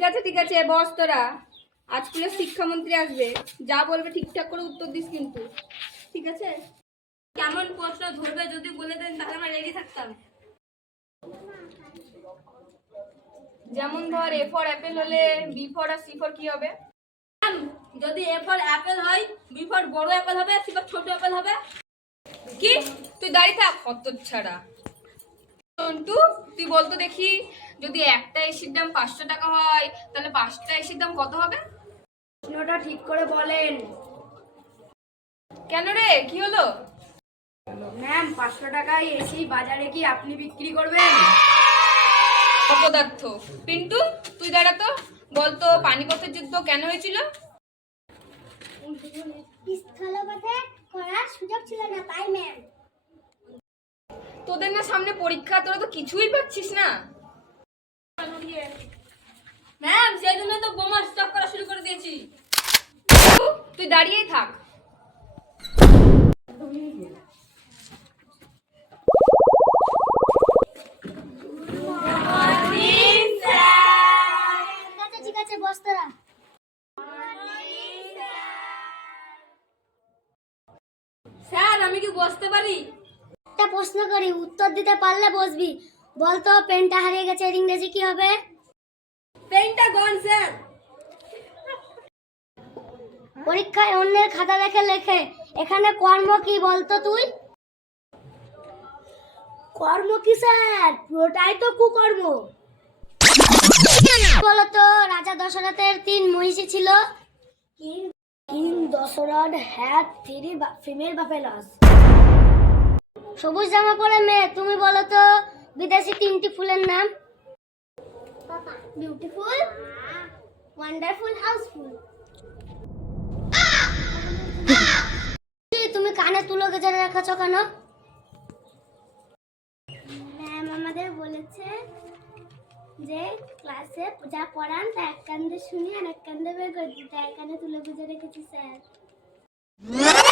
ঠিক আছে, বস তোরা। আজ স্কুলের শিক্ষামন্ত্রী আসবে, যা বলবে ঠিকঠাক করে উত্তর দিস কিন্তু, ঠিক আছে? কেমন প্রশ্ন ধরবে যদি বলে দেন তাহলে আমরা রেডি থাকতাম। যেমন ধর এ ফর অ্যাপেল হলে বি ফর আর সি ফর কি হবে? যদি এ ফর অ্যাপেল হয়, বি ফর বড় অ্যাপেল হবে, সি ফর ছোট অ্যাপেল হবে। কি? তুই দাঁড়িয়ে থাক কত ছাড়া। সন্টু, তুই বলতো দেখি, যদি একটা এসির দাম 500 টাকা হয় তাহলে 5টা এসির দাম কত হবে? প্রশ্নটা ঠিক করে বলেন। কেন রে, কি হলো? ম্যাম, 500 টাকায় এসি বাজারে কি আপনি বিক্রি করবেন? অপদার্থ। পিন্টু, তুই দাঁড়া তো, বলতো পানিপথের যুদ্ধ কেন হয়েছিল? স্থলপথে করার সুযোগ ছিল না, তাই ম্যাম। তোদের না সামনে পরীক্ষা, তোরা তো কিছুই পাচ্ছিস না। ম্যাম, সেই জন্য তো বোমা স্টক করা শুরু করে দিয়েছি। তুই দাঁড়িয়েই থাক। ঠিক আছে বস তোরা। স্যার, আমি কি বসতে পারি? একটা প্রশ্ন করি, উত্তর দিতে পারলে বসবি। বলতো পেনটা হারিয়ে গেছে, এর ইংরেজি কি হবে? পেনটা গন স্যার। পরীক্ষায় অন্যের খাতা দেখে লেখে, এখানে কর্ম কি বলতো তুই? কর্ম কি স্যার? পুরোটাই তো কুকর্ম। বলতো রাজা দশরথের 3 মহিষী ছিল। King Dasharath had 3 female buffaloes. সবুজ জামা পরে মেয়ে, তুমি বলো তো বিদেশি 3টি ফুলের নাম। Beautiful, wonderful, houseful. তুমি কানে তুলো গেজে রেখেছো কেন? ম্যাম আমাদের বলেছে যে ক্লাসে যা পড়ান তা এক কান্দে শুনি আর এক কান্দে বের করে দিই, তাই কানে তুলো গুজে রেখেছি স্যার।